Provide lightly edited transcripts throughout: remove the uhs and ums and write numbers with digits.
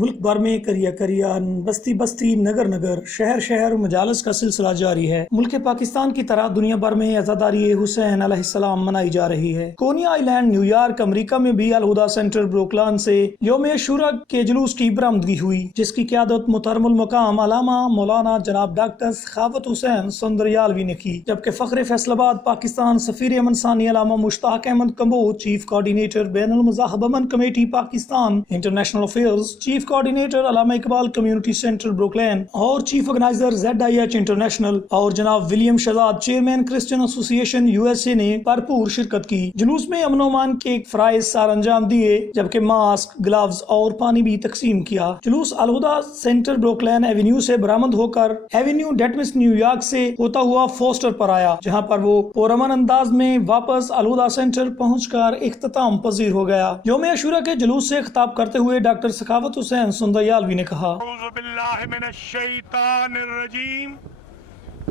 ملک بھر میں کریا کریا، بستی بستی، نگر نگر، شہر شہر مجالس کا سلسلہ جاری ہے۔ ملک پاکستان کی طرح دنیا بھر میں عزاداری حسین علیہ السلام منائی جا رہی ہے۔ کونی آئی لینڈ، نیو یارک، امریکہ میں بھی الہدا سینٹر بروکلین سے یوم عاشوراء کے جلوس کی برآمدگی ہوئی، جس کی قیادت محترم المقام علامہ مولانا جناب ڈاکٹر سخاوت حسین سندریالوی نے کی، جبکہ فخر فیصل آباد پاکستان سفیر امن ثانی علامہ مشتاق احمد کمبوج، چیف کوآرڈینیٹر بین المذاہب امن committee Pakistan international affairs, chief coordinator علامہ اقبال کمیونٹی سینٹر بروکلین اور چیف آرگنائزر ZIH انٹرنیشنل اور جناب ولیم شہزاد چیئرمین کرسچن ایسوسی ایشن USA نے بھرپور شرکت کی۔ جلوس میں امن و امان کے فرائض سر انجام دیے، جبکہ ماسک، گلوز اور پانی بھی تقسیم کیا۔ جلوس الہدا سینٹر بروکلین ایونیو سے برآمد ہو کر ایونیو ڈیٹمس نیو یارک سے ہوتا ہوا فوسٹر پر آیا، جہاں پر وہ پرامن انداز میں واپس الہدا سینٹر پہنچ کر اختتام پذیر ہو گیا۔ یوم عاشوراء کے جلوس سے خطاب کرتے ہوئے ڈاکٹر سخاوت حسین سندریالوی نے کہا: اعوذ باللہ من الشیطان الرجیم،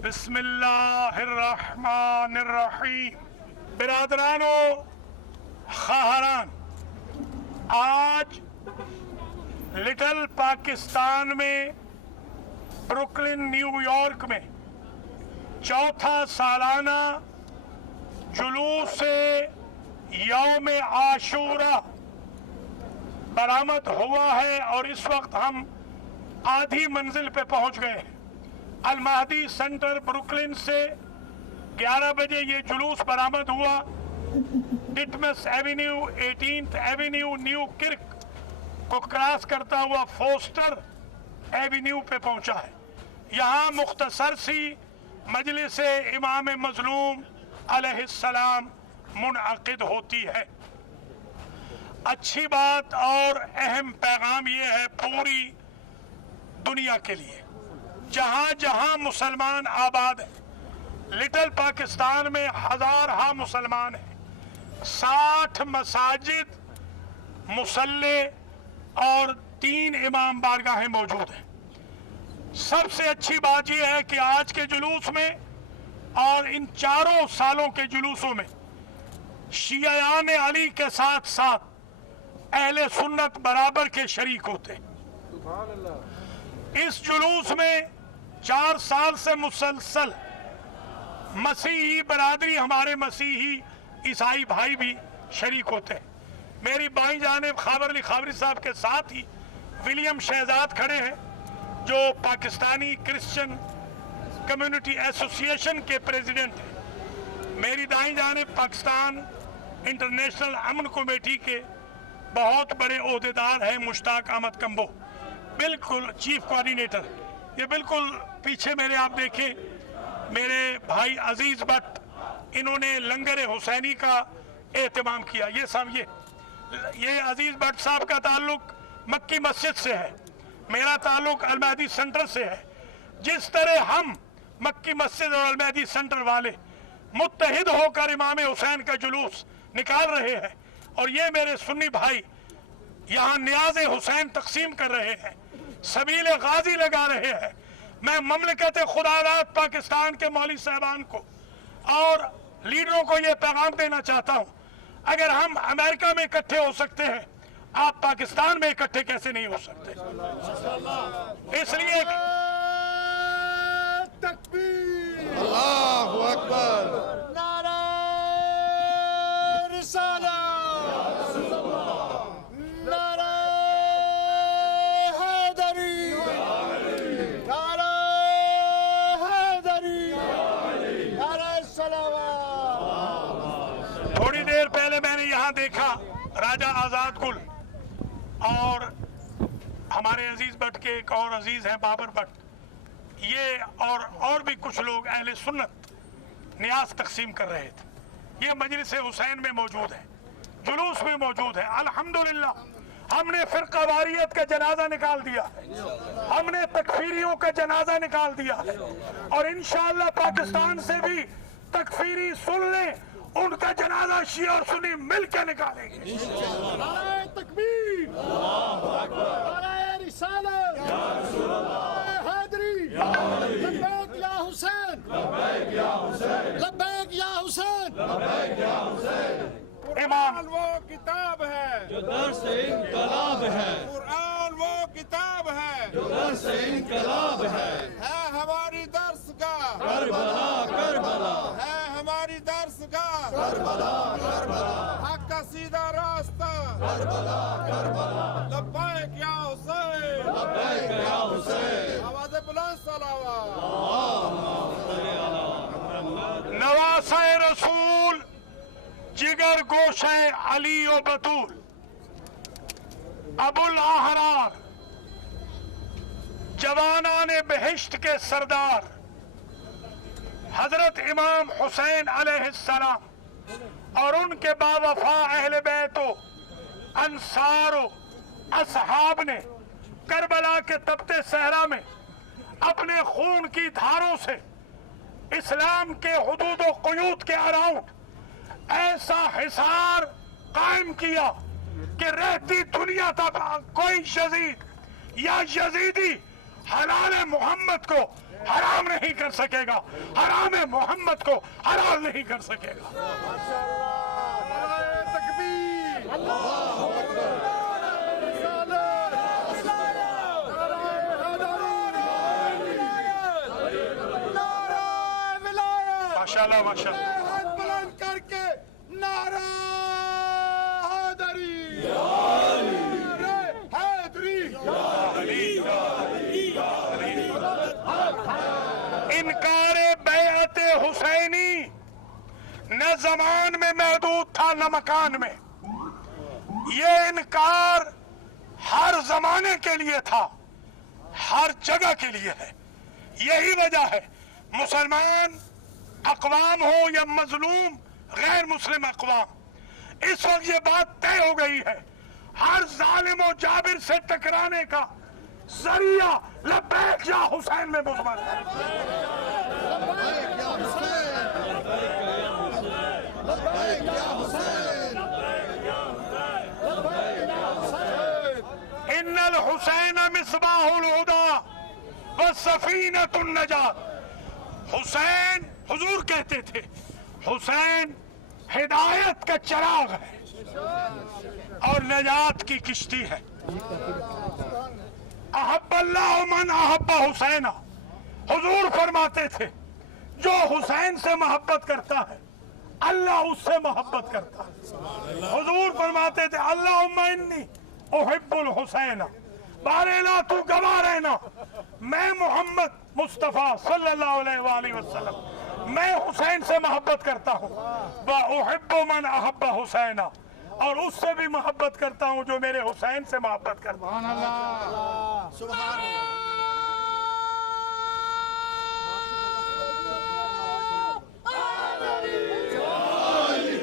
بسم اللہ الرحمن الرحیم۔ برادران و خواہران، آج لٹل پاکستان میں بروکلن نیو یارک میں چوتھا سالانہ جلوس یوم عاشوراء برآمد ہوا ہے، اور اس وقت ہم آدھی منزل پہ پہنچ گئے ہیں۔ المہدی سینٹر بروکلن سے 11 بجے یہ جلوس برآمد ہوا، ڈٹمس ایونیو، 18th ایونیو، نیو کرک کو کراس کرتا ہوا فوسٹر ایونیو پہ پہنچا ہے۔ یہاں مختصر سی مجلس امام مظلوم علیہ السلام منعقد ہوتی ہے۔ اچھی بات اور اہم پیغام یہ ہے پوری دنیا کے لیے، جہاں جہاں مسلمان آباد ہیں، لٹل پاکستان میں ہزارہا مسلمان ہیں، 60 مساجد، مصلے اور 3 امام بارگاہیں موجود ہیں۔ سب سے اچھی بات یہ ہے کہ آج کے جلوس میں اور ان 4 سالوں کے جلوسوں میں شیعیان علی کے ساتھ ساتھ اہل سنت برابر کے شریک ہوتے ہیں۔ اس جلوس میں 4 سال سے مسلسل مسیحی برادری، ہمارے مسیحی عیسائی بھائی بھی شریک ہوتے ہیں۔ میری بائیں جانب خاور علی خاوری صاحب کے ساتھ ہی ولیم شہزاد کھڑے ہیں، جو پاکستانی کرسچن کمیونٹی ایسوسی ایشن کے پریزیڈنٹ ہیں۔ میری دائیں جانب پاکستان انٹرنیشنل امن کمیٹی کے بہت بڑے عہدیدار ہیں مشتاق احمد کمبو، بالکل چیف کوآرڈینیٹر۔ یہ بالکل پیچھے میرے آپ دیکھیں میرے بھائی عزیز بٹ، انہوں نے لنگر حسینی کا اہتمام کیا۔ یہ سمجھے، یہ عزیز بٹ صاحب کا تعلق مکی مسجد سے ہے، میرا تعلق المہدی سینٹر سے ہے۔ جس طرح ہم مکی مسجد اور المہدی سینٹر والے متحد ہو کر امام حسین کا جلوس نکال رہے ہیں، اور یہ میرے سنی بھائی یہاں نیاز حسین تقسیم کر رہے ہیں، سبیل غازی لگا رہے ہیں، میں مملکت خداداد پاکستان کے مولوی صاحبان کو اور لیڈروں کو یہ پیغام دینا چاہتا ہوں، اگر ہم امریکہ میں اکٹھے ہو سکتے ہیں، آپ پاکستان میں اکٹھے کیسے نہیں ہو سکتے؟ اس لیے تکبیر، اللہ اکبر، نعرہ رسالت، نعرہ حیدری، نعرہ حیدری، نعرہ صلوات۔ تھوڑی دیر پہلے میں نے یہاں دیکھا راجہ آزاد گل اور ہمارے عزیز بٹ کے ایک اور عزیز ہیں بابر بٹ، یہ اور بھی کچھ لوگ اہل سنت نیاز تقسیم کر رہے تھے۔ یہ مجلس حسین میں موجود ہے، جلوس میں موجود ہے۔ الحمدللہ ہم نے فرقہ واریت کا جنازہ نکال دیا، ہم نے تکفیریوں کا جنازہ نکال دیا، اور انشاءاللہ پاکستان سے بھی تکفیری سن لیں، ان کا جنازہ شیعہ اور سنی مل کے نکالیں گے۔ نعرہ تکبیر، نعرہ رسالت، نعرہ حیدری، لبیک یا حسین، لبیک یا حسین، لبیک یا حسین، لبیک یا حسین۔ قرآن وہ کتاب ہے جو درس انقلاب ہے، قرآن وہ کتاب ہے ہماری درسگاہ کربلا کربلا، ہے ہماری درسگاہ کربلا کربلا، حق کا سیدھا راستہ کربلا کربلا، لبیک یا حسین لبیک یا حسین، آواز بلند صلوات۔ نواسہ رسول جگر گوشہ علی و بطول، ابو الاحرار، جوانان بہشت کے سردار حضرت امام حسین علیہ السلام اور ان کے باوفا اہل بیت و انصار و اصحاب نے کربلا کے تپتے صحرا میں اپنے خون کی دھاروں سے اسلام کے حدود و قیود کے اراؤنڈ ایسا حصار قائم کیا کہ رہتی دنیا تک کوئی یزید یا یزیدی حلال محمد کو حرام نہیں کر سکے گا، حرام محمد کو حلال نہیں کر سکے گا۔ نعرہ تکبیر، اللہ اکبر، رسالت، نعرہ ولایت، ماشاءاللہ ماشاءاللہ، ہاتھ بلند کر کے نعرہ حیدری، نعرہ حیدری، انکار بیعت حسینی نہ زمان میں محدود تھا نہ مکان میں، یہ انکار ہر زمانے کے لیے تھا، ہر جگہ کے لیے ہے۔ یہی وجہ ہے مسلمان اقوام ہو یا مظلوم غیر مسلم اقوام، اس وقت یہ بات طے ہو گئی ہے، ہر ظالم و جابر سے ٹکرانے کا ذریعہ لبیک یا حسین میں مضمر ہے۔ ان الحسین مصباح الہدی وسفینۃ النجات، حسین حضور کہتے تھے حسین ہدایت کا چراغ ہے اور نجات کی کشتی ہے۔ احب اللہ من احب حسین، حضور فرماتے تھے جو حسین سے محبت کرتا ہے اللہ اس سے محبت کرتا ہے۔ حضور فرماتے تھے اللہم انی احب الحسین، بارے تو گواہ رہنا میں محمد مصطفیٰ صلی اللہ علیہ وآلہ وسلم میں حسین سے محبت کرتا ہوں، وَأُحِبُّ مَنْ أَحَبَّ حُسَيْنَ، اور اس سے بھی محبت کرتا ہوں جو میرے حسین سے محبت کرتا ہے۔ سبحان اللہ۔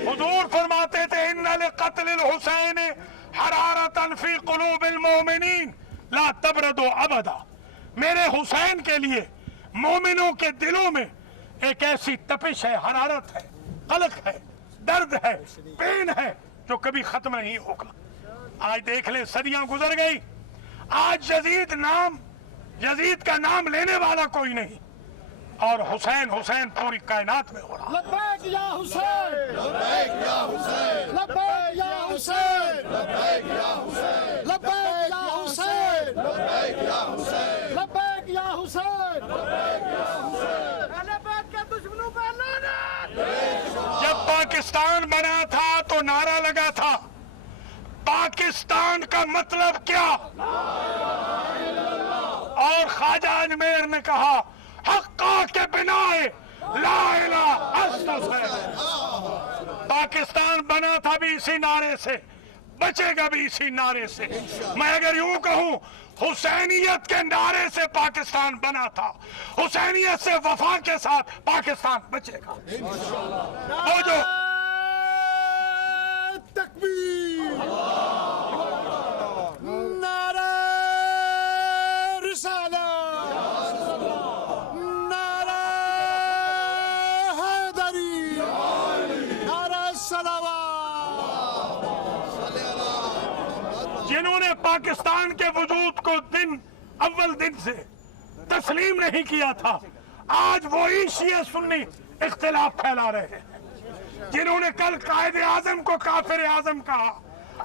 حضور فرماتے تھے ان لقتل الحسین حرارۃ فی قلوب المؤمنین لا تبرد ابدا، میرے حسین کے لیے مومنوں کے دلوں میں ایک ایسی تپش ہے، حرارت ہے، قلق ہے، درد ہے، پین ہے جو کبھی ختم نہیں ہوگا۔ آج دیکھ لیں صدیاں گزر گئی، آج یزید کا نام لینے والا کوئی نہیں، اور حسین حسین پوری کائنات میں ہو رہا۔ لبیک یا حسین، لبیک یا حسین، لبیک یا حسین، لبیک یا حسین، لبیک یا حسین، لبیک یا حسین، لبیک یا حسین، اہل بیت کے دشمنوں پہ لعنت۔ جب پاکستان بنا تھا تو نعرہ لگا تھا پاکستان کا مطلب کیا، اور خواجہ اجمیر نے کہا حقا کے بنا لا الہ الا اللہ۔ پاکستان بنا تھا بھی اسی نعرے سے، بچے گا بھی اسی نعرے سے۔ میں اگر یوں کہوں حسینیت کے نعرے سے پاکستان بنا تھا، حسینیت سے وفا کے ساتھ پاکستان بچے گا۔ وہ جو تکبیر، نعرہ رسالت، نعرہ حیدری، نعرہ صلوات۔ جنہوں نے پاکستان کے وجود کو اول دن سے تسلیم نہیں کیا تھا، آج وہی شیعہ سنی اختلاف پھیلا رہے ہیں۔ جنہوں نے کل قائد اعظم کو کافر اعظم کہا،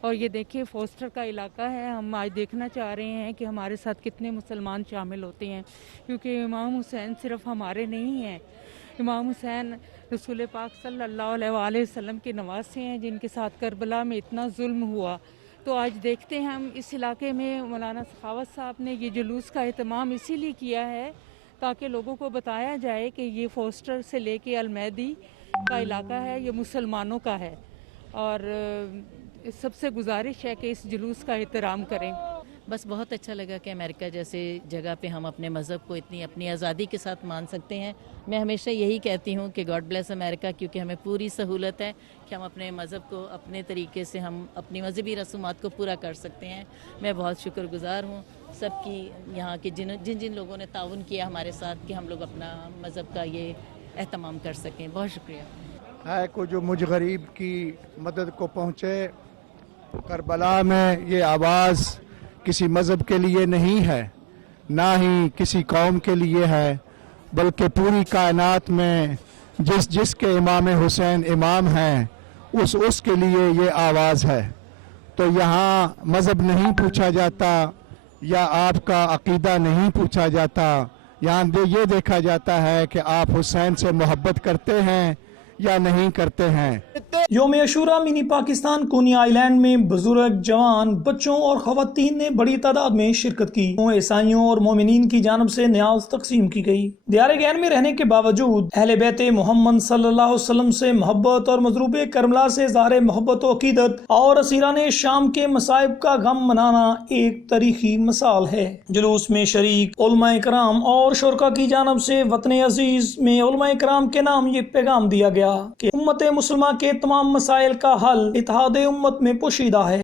اور یہ دیکھیے فوسٹر کا علاقہ ہے. ہم آج دیکھنا چاہ رہے ہیں کہ ہمارے ساتھ کتنے مسلمان شامل ہوتے ہیں، کیونکہ امام حسین صرف ہمارے نہیں ہیں. امام حسین رسول پاک صلی اللہ علیہ وآلہ وسلم کے نواسے ہیں، جن کے ساتھ کربلا میں اتنا ظلم ہوا. تو آج دیکھتے ہیں ہم اس علاقے میں مولانا سخاوت صاحب نے یہ جلوس کا اہتمام اسی لیے کیا ہے تاکہ لوگوں کو بتایا جائے کہ یہ فوسٹر سے لے کے المیدی کا علاقہ ہے، یہ مسلمانوں کا ہے. اور سب سے گزارش ہے کہ اس جلوس کا احترام کریں. بس بہت اچھا لگا کہ امریکہ جیسے جگہ پہ ہم اپنے مذہب کو اتنی اپنی آزادی کے ساتھ مان سکتے ہیں. میں ہمیشہ یہی کہتی ہوں کہ گاڈ بلیس امریکہ، کیونکہ ہمیں پوری سہولت ہے کہ ہم اپنے مذہب کو اپنے طریقے سے ہم اپنی مذہبی رسومات کو پورا کر سکتے ہیں. میں بہت شکر گزار ہوں سب کی، یہاں کے جن لوگوں نے تعاون کیا ہمارے ساتھ کہ ہم لوگ اپنا مذہب کا یہ اہتمام کر سکیں. بہت شکریہ. ہے کو جو مجھ غریب کی مدد کو پہنچے. کربلا میں یہ آواز کسی مذہب کے لیے نہیں ہے، نہ ہی کسی قوم کے لیے ہے، بلکہ پوری کائنات میں جس کے امام حسین امام ہیں اس کے لیے یہ آواز ہے. تو یہاں مذہب نہیں پوچھا جاتا یا آپ کا عقیدہ نہیں پوچھا جاتا، یہاں یہ دیکھا جاتا ہے کہ آپ حسین سے محبت کرتے ہیں یا نہیں کرتے ہیں. یوم عاشوراء منی پاکستان کونی آئی لینڈ میں بزرگ، جوان، بچوں اور خواتین نے بڑی تعداد میں شرکت کی. عیسائیوں اور مومنین کی جانب سے نیاز تقسیم کی گئی. دیار گین میں رہنے کے باوجود اہل بیت محمد صلی اللہ علیہ وسلم سے محبت اور مضروب کربلا سے اظہار محبت و عقیدت اور اسیران شام کے مصائب کا غم منانا ایک تاریخی مثال ہے. جلوس میں شریک علماء کرام اور شرکاء کی جانب سے وطن عزیز میں علماء کرام کے نام یہ پیغام دیا گیا کہ امت مسلمہ کے تمام مسائل کا حل اتحاد امت میں پوشیدہ ہے.